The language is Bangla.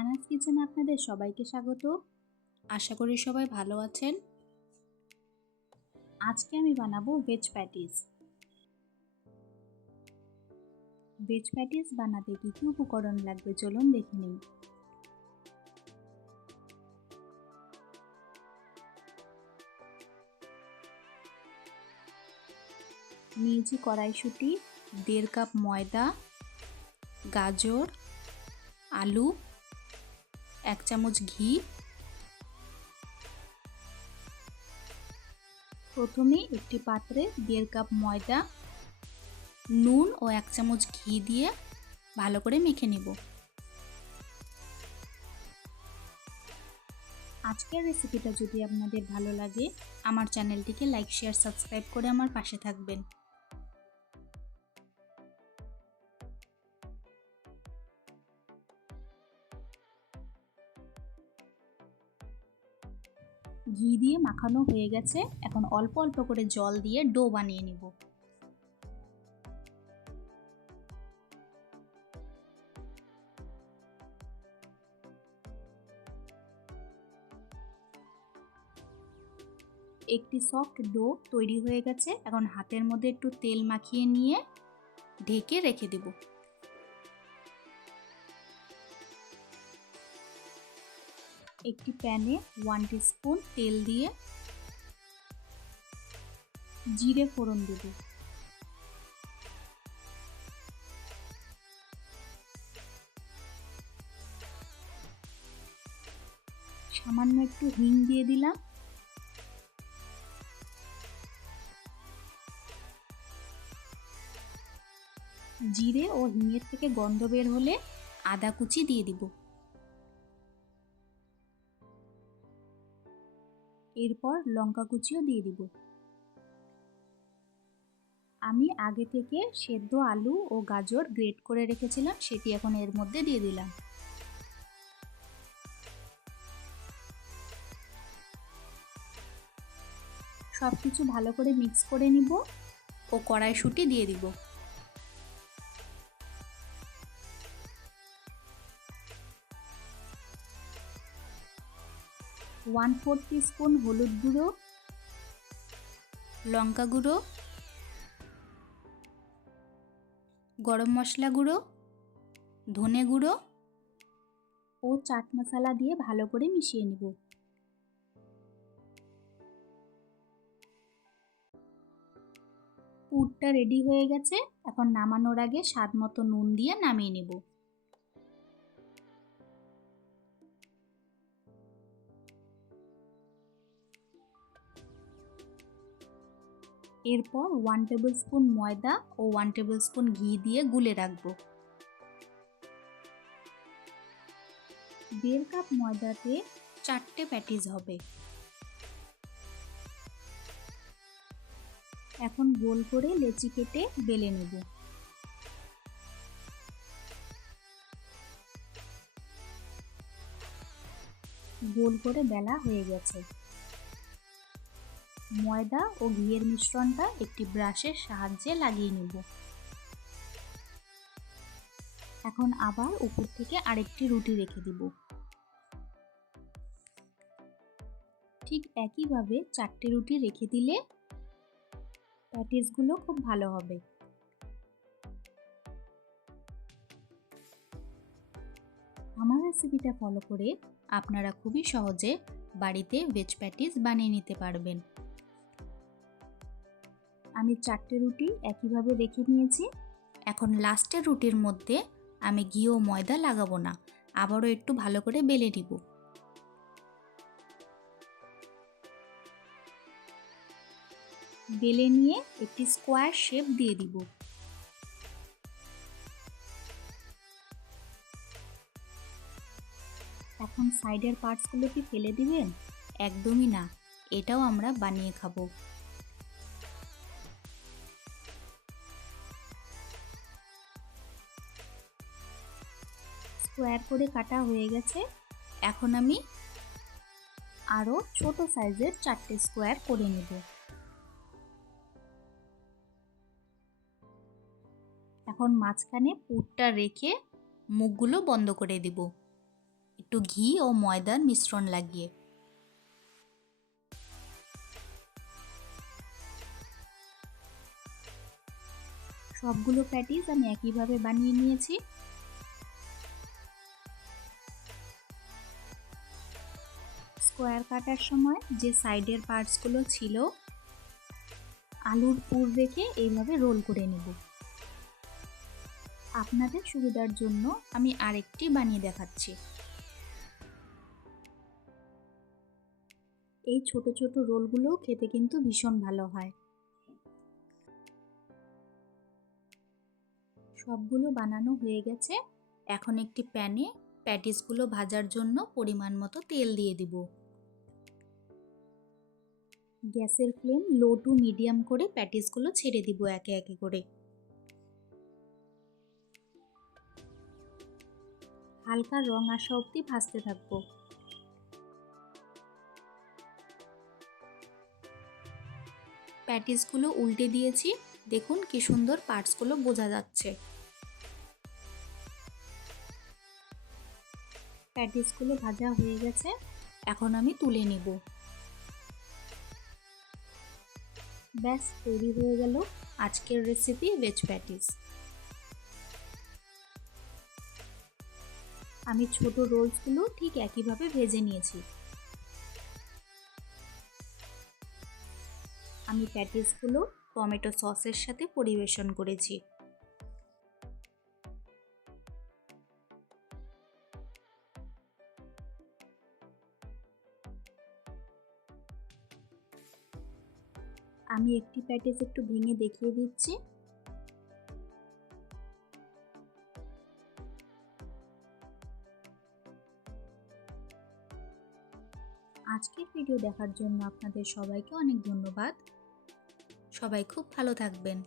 অ্যানাস কিচেনে আপনাদের সবাইকে স্বাগত। আশা করি সবাই ভালো আছেন। আজকে আমি বানাবো ভেজ প্যাটিস। ভেজ প্যাটিস বানাতে কী কী উপকরণ লাগবে চলুন দেখে নিই। নিয়েছি কড়াইশুঁটি, 1.5 কাপ ময়দা, গাজর, আলু, 1 চামচ ঘি। প্রথমে একটি পাত্রে 1.5 কাপ ময়দা, নুন ও 1 চামচ ঘি দিয়ে ভালো করে মেখে নিব। আজকের রেসিপিটা যদি আপনাদের ভালো লাগে আমার চ্যানেলটিকে লাইক, শেয়ার, সাবস্ক্রাইব করে আমার পাশে থাকবেন। ঘি দিয়ে মাখানো হয়ে গেছে। এখন অল্প অল্প করে জল দিয়ে ডো বানিয়ে নিব। একটি সফট ডো তৈরি হয়ে গেছে। এখন হাতের মধ্যে একটু তেল মাখিয়ে নিয়ে ঢেকে রেখে দেব। একটি প্যানে 1 টিস্পুন তেল দিয়ে জিরে ফোড়ন দেব। সামান্য একটু হিং দিয়ে দিলাম। জিরে ও হিঙের থেকে গন্ধ বের হলে আদা কুচি দিয়ে দিব। এরপর লঙ্কা কুচিও দিয়ে দিব। আমি আগে থেকে সেদ্ধ আলু ও গাজর গ্রেট করে রেখেছিলাম, সেটি এখন এর মধ্যে দিয়ে দিলাম। সব কিছু ভালো করে মিক্স করে নিব ও কড়াইশুঁটি দিয়ে দিব। 1/4 টিস্পুন হলুদ গুঁড়ো, লঙ্কা গুঁড়ো, গরম মশলা গুঁড়ো, ধনে গুঁড়ো ও চাট মশলা দিয়ে ভালো করে মিশিয়ে নিব। পুরটা রেডি হয়ে গেছে। এখন নামানোর আগে স্বাদ মতো নুন দিয়ে নামিয়ে নেব। এরপর 1 টেবিল স্পুন ময়দা ও 1 টেবিল স্পুন ঘি দিয়ে গুলে রাখবো। 1.5 কাপ ময়দাতে 4টে প্যাটিস হবে। এখন গোল করে লেচি কেটে বেলে নেব। গোল করে বেলা হয়ে গেছে। ময়দা ও ঘিয়ের মিশ্রণটা একটি ব্রাশের সাহায্যে লাগিয়ে নেব। এখন আবার উপর থেকে আরেকটি রুটি রেখে দিব। ঠিক একইভাবে 4টে রুটি রেখে দিলে প্যাটিসগুলো খুব ভালো হবে। আমার রেসিপিটা ফলো করে আপনারা খুবই সহজে বাড়িতে ভেজ প্যাটিস বানিয়ে নিতে পারবেন। আমি 4টে রুটি একইভাবে রেখে নিয়েছি। এখন লাস্টের রুটির মধ্যে আমি ঘি ও ময়দা লাগাবো না, আবারও একটু ভালো করে বেলে নিব। বেলে নিয়ে একটি স্কোয়ার শেপ দিয়ে দিব। এখন সাইডের পার্টসগুলো কি ফেলে দিবেন? একদমই না, এটাও আমরা বানিয়ে খাবো। স্কোয়ার করে কাটা হয়ে গেছে। এখন আমি আরও ছোট সাইজের 4টে স্কোয়ার করে নেব। এখন মাঝখানে পুরটা রেখে মুখগুলো বন্ধ করে দিব। একটু ঘি ও ময়দার মিশ্রণ লাগিয়ে। সবগুলো প্যাটিস আমি একইভাবে বানিয়ে নিয়েছি। স্কোয়ার কাটার সময় যে সাইডের পার্টসগুলো ছিল আলুর পুর রেখে এইভাবে রোল করে নেব। আপনাদের সুবিধার জন্য আমি আরেকটি বানিয়ে দেখাচ্ছি। এই ছোট ছোট রোলগুলো খেতে কিন্তু ভীষণ ভালো হয়। সবগুলো বানানো হয়ে গেছে। এখন একটি প্যানে প্যাটিসগুলো ভাজার জন্য পরিমাণ মতো তেল দিয়ে দিব। গ্যাসের ফ্লেম লো টু মিডিয়াম করে প্যাটিসগুলো ছেড়ে দিব একে একে করে। হালকা রং আসা অবধি ভাজতে থাকবো। প্যাটিসগুলো উল্টে দিয়েছি, দেখুন কি সুন্দর পার্টসগুলো বোঝা যাচ্ছে। প্যাটিসগুলো ভাজা হয়ে গেছে, এখন আমি তুলে নিব। ব্যাস তৈরি হয়ে গেল আজকের রেসিপি ভেজ প্যাটিস। আমি ছোট রোলসগুলো ঠিক একইভাবে ভেজে নিয়েছি। আমি প্যাটিসগুলো টমেটো সসের সাথে পরিবেশন করেছি। আমি একটি প্যাটিস একটু ভেঙে দেখিয়ে দিচ্ছি। আজকের ভিডিও দেখার জন্য আপনাদের সবাইকে অনেক ধন্যবাদ। সবাই খুব ভালো থাকবেন।